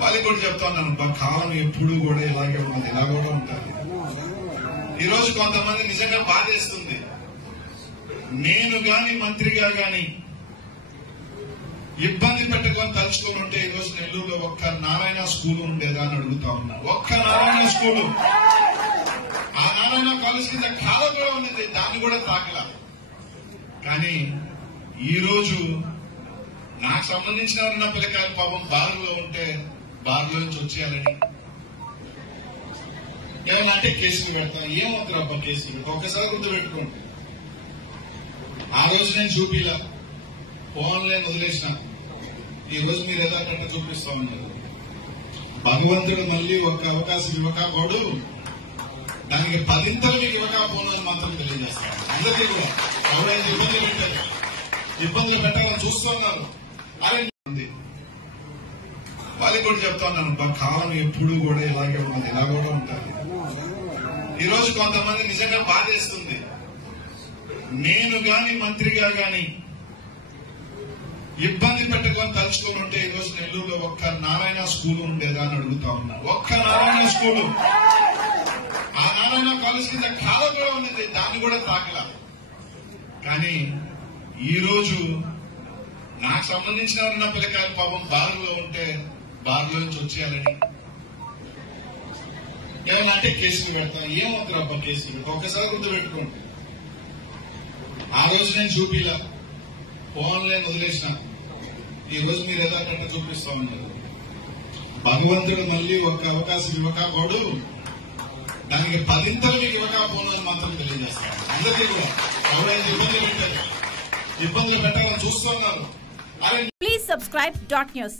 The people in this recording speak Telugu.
వాళ్ళకి కూడా చెప్తాను, కాలం ఎప్పుడు కూడా ఇలాగే ఉన్నది, ఇలా కూడా ఉంటుంది. ఈ రోజు కొంతమంది నిజంగా బాధేస్తుంది. నేను గాని మంత్రిగా గాని ఇబ్బంది పెట్టకొని తలుచుకొని ఉంటే ఈ రోజు నెల్లూరులో ఒక్క నారాయణ స్కూల్ ఉండేదా అని అడుగుతా ఉన్నా. ఒక్క నారాయణ స్కూలు, ఆ నారాయణ కాలేజ్ కింద కాలం కూడా ఉండేది, దాన్ని కూడా తాకలా. కానీ ఈ రోజు నాకు సంబంధించిన ఎవరన్నా పిల్లకాయలు పాపం బారులో ఉంటే బారులో నుంచి వచ్చేయాలని ఏమన్నా అంటే కేసులు పెడతాను. ఏమవుతారు అబ్బా కేసులు? ఒక్కసారి గుర్తుపెట్టుకోండి, ఆ రోజు నేను చూపిలా, ఫోన్లైన్ వదిలేసిన. ఈ రోజు మీరు ఏదో అట్లా చూపిస్తా ఉన్నారు. భగవంతుడు మళ్ళీ ఒక్క అవకాశం ఇవ్వకపోడు, దానికి 10 మీకు ఇవ్వకపోను అని మాత్రం తెలియజేస్తాను. అందరికీ కూడా ఎవరైనా ఇబ్బందులు పెట్టాలని చూస్తున్నారు. అలా వాళ్ళకి కూడా చెప్తాను, కాలం ఎప్పుడు కూడా ఇలాగే ఉన్నది, ఇలా కూడా ఉంటుంది. ఈ రోజు కొంతమంది నిజంగా బాధేస్తుంది. నేను గాని మంత్రిగా గాని ఇబ్బంది పెట్టకొని తలుచుకొని ఉంటే ఈ రోజు నెల్లూరులో ఒక్క నారాయణ స్కూల్ ఉండేదా అని అడుగుతా ఉన్నా. ఒక్క నారాయణ స్కూలు, ఆ నారాయణ కాలేజ్ కింద కాలం కూడా ఉండేది, దాన్ని కూడా తాకలా. కానీ ఈ రోజు నాకు సంబంధించిన ఎవరన్నా పిల్లకాయలు పాపం బారులో ఉంటే బారులో నుంచి వచ్చేయాలని ఏమన్నా అంటే కేసులు పెడతాను. ఏమవుతారు అబ్బా కేసులు? ఒక్కసారి గుర్తుపెట్టుకోండి, ఆ రోజు నేను చూపిలా, ఫోన్లైన్ వదిలేసిన. ఈ రోజు మీరు ఏదో అట్లా చూపిస్తా ఉన్నారు. భగవంతుడు మళ్ళీ ఒక్క అవకాశం ఇవ్వకపోడు, దానికి 10 మీకు ఇవ్వకపోను అని మాత్రం తెలియజేస్తాను. అందరికీ కూడా ఎవరైనా ఇబ్బందులు పెట్టాలని చూస్తున్నారు. Please subscribe .news.